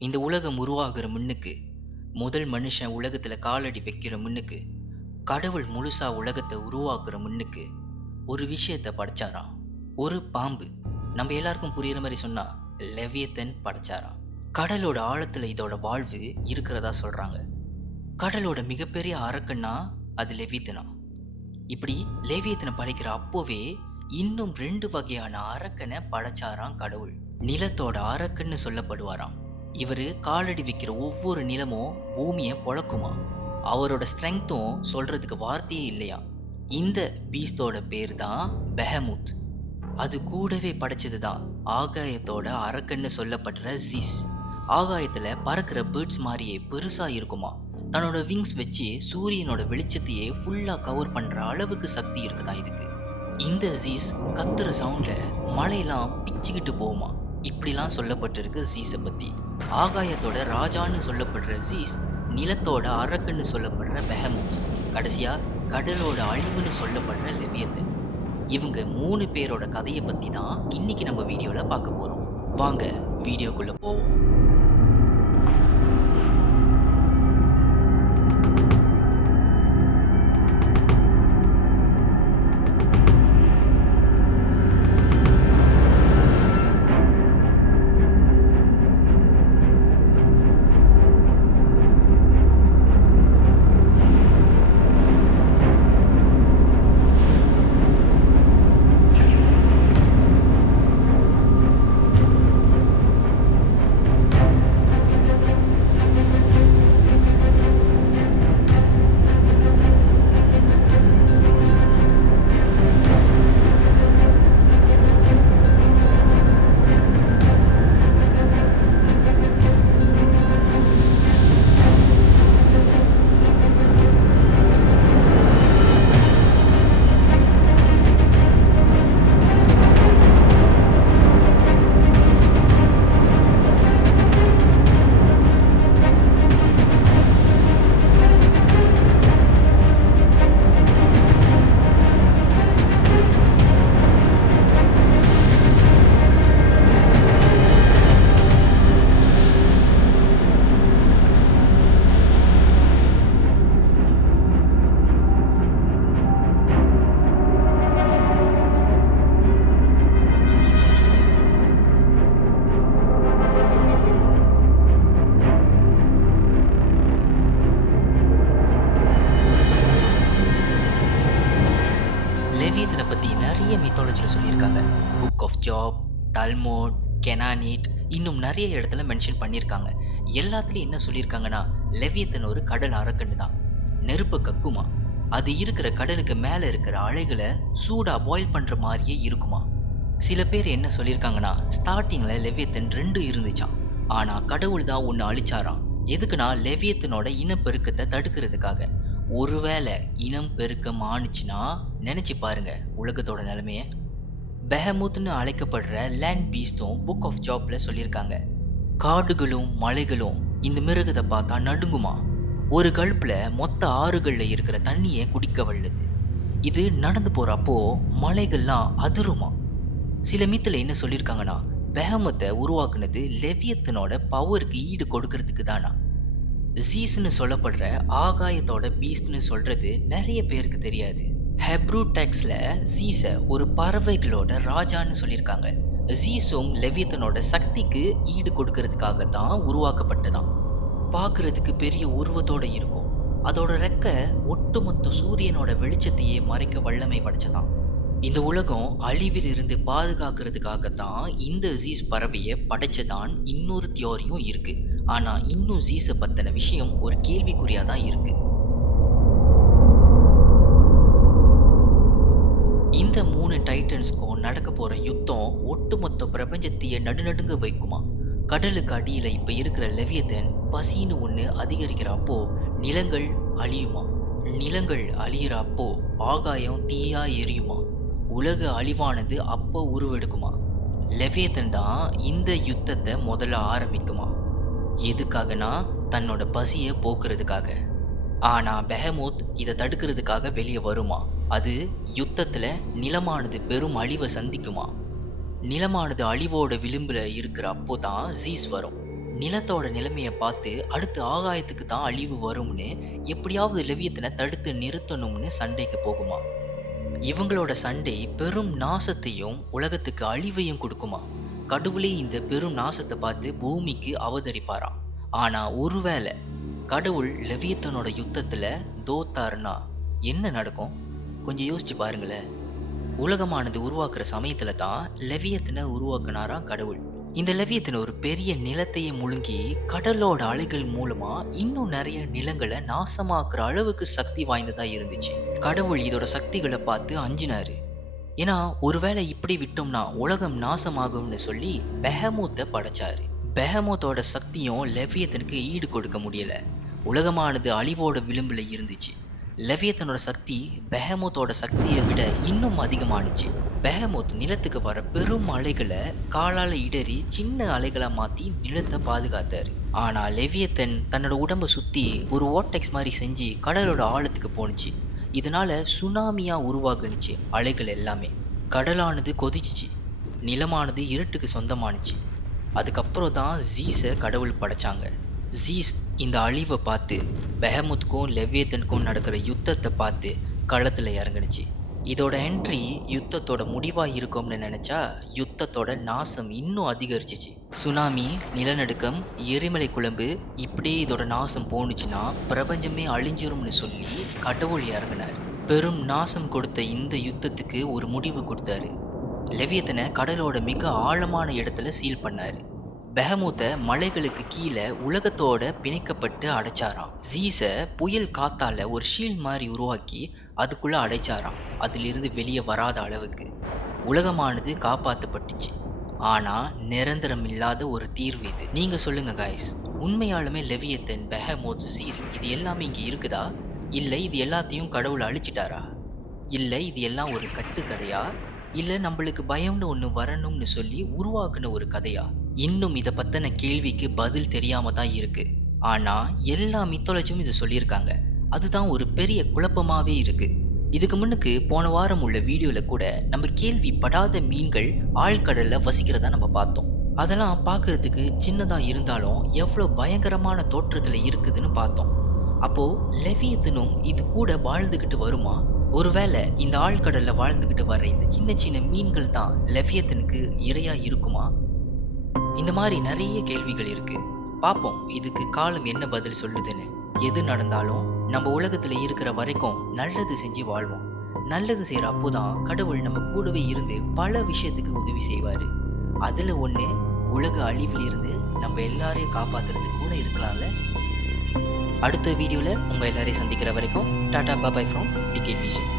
இந்த உலகம் உருவாகிற முன்னுக்கு முதல் மனுஷன் உலகத்தில் காலடி வைக்கிற முன்னுக்கு கடவுள் முழுசா உலகத்தை உருவாக்குற முன்னுக்கு ஒரு விஷயத்தை படைச்சாராம். ஒரு பாம்பு நம்ம எல்லாருக்கும் புரியுற மாதிரி சொன்னா லெவியத்தன் படைச்சாராம். கடலோட ஆழத்தில் இதோட வாழ்வு இருக்கிறதா சொல்கிறாங்க கடலோட மிகப்பெரிய அரக்கன்னா அது லெவியத்தனா. இப்படி லேவியத்தனை படைக்கிற அப்போவே இன்னும் ரெண்டு வகையான அரக்கனை படைச்சாராம் கடவுள். நிலத்தோட அரக்கன்னு சொல்லப்படுவாராம். இவர் காலடி வைக்கிற ஒவ்வொரு நிலமும் பூமியை பழக்குமா? அவரோட ஸ்ட்ரெங்க்த்தும் சொல்கிறதுக்கு வார்த்தையே இல்லையா? இந்த பீஸ்டோட பேர் தான் பெஹமுத் அது கூடவே படைச்சது தான் ஆகாயத்தோட அரக்கன்னு சொல்லப்படுற ஜிஸ் ஆகாயத்தில் பறக்கிற பேர்ட்ஸ் மாதிரியே பெருசாக இருக்குமா? தன்னோட விங்ஸ் வச்சு சூரியனோட வெளிச்சத்தையே ஃபுல்லாக கவர் பண்ணுற அளவுக்கு சக்தி இருக்குதா இதுக்கு? இந்த ஜீஸ் கத்துற சவுண்டில் மழையெல்லாம் பிச்சுக்கிட்டு போகுமா? இப்படிலாம் சொல்லப்பட்டிருக்கு ஜீஸை பற்றி ஆகாயத்தோட ராஜான்னு சொல்லப்படுற ஜீஸ் நிலத்தோட அரக்குன்னு சொல்லப்படுற பெஹமுத் கடைசியா கடலோட அழிவுன்னு சொல்லப்படுற லெவியத்து. இவங்க மூணு பேரோட கதையை பத்தி தான் இன்னைக்கு நம்ம வீடியோல பார்க்க போறோம். வாங்க வீடியோக்குள்ள போவோம் நிறைய மித்தாலஜியில் சொல்லியிருக்காங்க. Book of Job Talmud Canaanite இன்னும் நிறைய இடத்துல மென்ஷன் பண்ணியிருக்காங்க. எல்லாத்துலேயும் என்ன சொல்லியிருக்காங்கன்னா லெவியத்தன் ஒரு கடல் அறக்கண்டு தான். நெருப்பு கக்குமா. அது இருக்கிற கடலுக்கு மேலே இருக்கிற அலைகளை சூடாக பாயில் பண்ணுற மாதிரியே இருக்குமா. சில பேர் என்ன சொல்லியிருக்காங்கன்னா ஸ்டார்டிங்கில் லெவியத்தன் ரெண்டு இருந்துச்சாம். ஆனால் கடவுள் தான் ஒன்று அழிச்சாராம். எதுக்குன்னா லெவியத்தனோட இனப்பெருக்கத்தை தடுக்கிறதுக்காக. ஒருவேளை இனம் பெருக்கம் ஆணுச்சுன்னா நினச்சி பாருங்க உலகத்தோட நிலைமையை. பெஹமூத்னு அழைக்கப்படுற லேண்ட் பீஸ்டும் புக் ஆஃப் ஜாப்ல சொல்லியிருக்காங்க. காடுகளும் மலைகளும் இந்த மிருகத்தை பார்த்தா நடுங்குமா? ஒரு கழுப்பில் மொத்த ஆறுகளில் இருக்கிற தண்ணியை குடிக்க வல்லுது. இது நடந்து போகிறப்போ மலைகள்லாம் அதிருமா? சில மீத்தில் என்ன சொல்லியிருக்காங்கன்னா பெஹமத்தை உருவாக்குனது லெவியத்தனோட பவருக்கு ஈடு கொடுக்கறதுக்கு தானா ஜீஸ்னு சொல்லப்படுற ஆகாயத்தோட பீஸ்ட்னு சொல்கிறது நிறைய பேருக்கு தெரியாது. ஹெப்ரூ டெக்ஸில் ஜீஸை ஒரு பறவைகளோட ராஜான்னு சொல்லியிருக்காங்க. ஜீஸும் லெவியத்தனோட சக்திக்கு ஈடு கொடுக்கறதுக்காக தான் உருவாக்கப்பட்டதாம். பார்க்குறதுக்கு பெரிய உருவத்தோட இருக்கும். அதோட ரெக்க ஒட்டுமொத்த சூரியனோட வெளிச்சத்தையே மறைக்க வல்லமை படைச்சதாம். இந்த உலகம் அழிவில் இருந்து பாதுகாக்கிறதுக்காகத்தான் இந்த ஜீஸ் பறவையை படைச்சதான் இன்னொரு தியோரியும் இருக்குது ஆனால் இன்னும் ஜீஸை பற்றின விஷயம் ஒரு கேள்விக்குறியாக தான் இருக்குது இந்த மூணு டைட்டன்ஸ்க்கும் நடக்க போகிற யுத்தம் ஒட்டுமொத்த பிரபஞ்சத்தையே நடுநடுங்க வைக்குமா? கடலுக்கு அடியில் இப்போ இருக்கிற லெவியத்தன் பசின்னு ஒன்று அதிகரிக்கிறப்போ நிலங்கள் அழியுமா? நிலங்கள் அழியிறப்போ ஆகாயம் தீயா எரியுமா? உலக அழிவானது அப்போ உருவெடுக்குமா? லெவியத்தன் தான் இந்த யுத்தத்தை முதல்ல ஆரம்பிக்குமா? எதுக்காகனா தன்னோட பசியை போக்குறதுக்காக. ஆனா பெஹமூத் இதை தடுக்கிறதுக்காக வெளியே வருமா? அது யுத்தத்தில் நிலமானது பெரும் அழிவை சந்திக்குமா? நிலமானது அழிவோட விளிம்பில் இருக்கிற அப்போ தான் ஜீஸ் வரும். நிலத்தோட நிலைமையை பார்த்து அடுத்து ஆகாயத்துக்கு தான் அழிவு வரும்னு எப்படியாவது லெவியத்தினை தடுத்து நிறுத்தணும்னு சண்டைக்கு போகுமா? இவங்களோட சண்டை பெரும் நாசத்தையும் உலகத்துக்கு அழிவையும் கொடுக்குமா? கடவுளே இந்த பெரும் நாசத்தை பார்த்து பூமிக்கு அவதரிப்பாராம். ஆனால் ஒருவேளை கடவுள் லெவியத்தனோட யுத்தத்தில் தோத்தாருன்னா என்ன நடக்கும்? கொஞ்சம் யோசிச்சு பாருங்களேன். உலகமானது உருவாக்குற சமயத்தில் தான் லெவியத்தனை உருவாக்குனாராம் கடவுள். இந்த லெவியத்தின் ஒரு பெரிய நிலத்தையே முழுங்கி கடலோட அலைகள் மூலமா இன்னும் நிறைய நிலங்களை நாசமாக்குற அளவுக்கு சக்தி வாய்ந்ததா இருந்துச்சு. கடவுள் இதோட சக்திகளை பார்த்து அஞ்சினாரு. ஏன்னா ஒருவேளை இப்படி விட்டோம்னா உலகம் நாசமாகும்னு சொல்லி பெஹமூத்தை படைச்சாரு. பெஹமூத்தோட சக்தியும் லெவியத்தனுக்கு ஈடு கொடுக்க முடியல. உலகமானது அழிவோட விளிம்பில் இருந்துச்சு. லெவியத்தனோட சக்தி பெஹமூத்தோட சக்தியை விட இன்னும் அதிகமானுச்சு. பெஹமூத் நிலத்துக்கு வர பெரும் அலைகளை காலால் இடறி சின்ன அலைகளாக மாற்றி நிலத்தை பாதுகாத்தார். ஆனால் லெவியத்தன் தன்னோட உடம்பை சுற்றி ஒரு ஓட்டெக்ஸ் மாதிரி செஞ்சு கடலோட ஆழத்துக்கு போணுச்சு. இதனால் சுனாமியாக உருவாகுனுச்சு அலைகள் எல்லாமே. கடலானது கொதிச்சிச்சு. நிலமானது இருட்டுக்கு சொந்தமானுச்சு. அதுக்கப்புறம் தான் ஜீஸை கடவுள் படைச்சாங்க. ஜீஸ் இந்த அழிவை பார்த்து பெஹமுத்துக்கும் லெவ்வியத்தனுக்கும் நடக்கிற யுத்தத்தை பார்த்து களத்தில் இறங்குனுச்சு. இதோட என்ட்ரி யுத்தத்தோட முடிவாக இருக்கும்னு நினச்சா யுத்தத்தோட நாசம் இன்னும் அதிகரிச்சிச்சு. சுனாமி நிலநடுக்கம் எரிமலை குழம்பு இப்படியே இதோட நாசம் போணுச்சுன்னா பிரபஞ்சமே அழிஞ்சிரும்னு சொல்லி கடவுள் இறங்கினார். பெரும் நாசம் கொடுத்த இந்த யுத்தத்துக்கு ஒரு முடிவு கொடுத்தாரு. லெவியத்தனை கடலோட மிக ஆழமான இடத்துல சீல் பண்ணார். பெஹமூத்தை மலைகளுக்கு கீழே உலகத்தோட பிணைக்கப்பட்டு அடைச்சாராம். ஜீஸை புயல் காத்தால ஒரு ஷீல்ட் மாதிரி உருவாக்கி அதுக்குள்ளே அடைச்சாராம். அதிலிருந்து வெளியே வராத அளவுக்கு உலகமானது காப்பாற்றப்பட்டுச்சு ஆனால் நிரந்தரம் இல்லாத ஒரு தீர்வு இது. நீங்கள் சொல்லுங்கள் காய்ஸ் உண்மையாலுமே லெவியத்தன் பெஹ ஜீஸ் இது எல்லாமே இங்கே இருக்குதா? இல்லை இது எல்லாத்தையும் கடவுள் அழிச்சிட்டாரா? இல்லை இது எல்லாம் ஒரு கட்டுக்கதையா? இல்லை நம்மளுக்கு பயம்னு ஒன்று வரணும்னு சொல்லி உருவாக்குன ஒரு கதையா? இன்னும் இதை பற்றின கேள்விக்கு பதில் தெரியாமல் தான் இருக்குது ஆனால் எல்லா மித்தாலஜியும் இதை சொல்லியிருக்காங்க. அதுதான் ஒரு பெரிய குழப்பமாகவே இருக்குது இதுக்கு முன்னுக்கு போன வாரம் உள்ள வீடியோவில் கூட நம்ம கேள்விப்படாத மீன்கள் ஆழ்கடலில் வசிக்கிறதா நம்ம பார்த்தோம். அதெல்லாம் பார்க்கறதுக்கு சின்னதாக இருந்தாலும் எவ்வளோ பயங்கரமான தோற்றத்தில் இருக்குதுன்னு பார்த்தோம். அப்போது லெவியத்தனும் இது கூட வாழ்ந்துக்கிட்டு வருமா? ஒருவேளை இந்த ஆழ்கடலில் வாழ்ந்துக்கிட்டு வர்ற இந்த சின்ன சின்ன மீன்கள் தான் லெவியத்தனுக்கு இரையாக இருக்குமா? இந்த மாதிரி நிறைய கேள்விகள் இருக்குது பார்ப்போம் இதுக்கு காலம் என்ன பதில் சொல்லுதுன்னு. எது நடந்தாலும் நம்ம உலகத்தில் இருக்கிற வரைக்கும் நல்லது செஞ்சு வாழ்வோம். நல்லது செய்கிற அப்போ தான் கடவுள் நம்ம கூடவே இருந்து பல விஷயத்துக்கு உதவி செய்வார். அதில் ஒன்று உலக அழிவில் இருந்து நம்ம எல்லாரையும் காப்பாத்துறதுக்கு கூட இருக்கலாம்ல. அடுத்த வீடியோவில் உங்கள் எல்லாரையும் சந்திக்கிற வரைக்கும் tata bye bye from ticket vision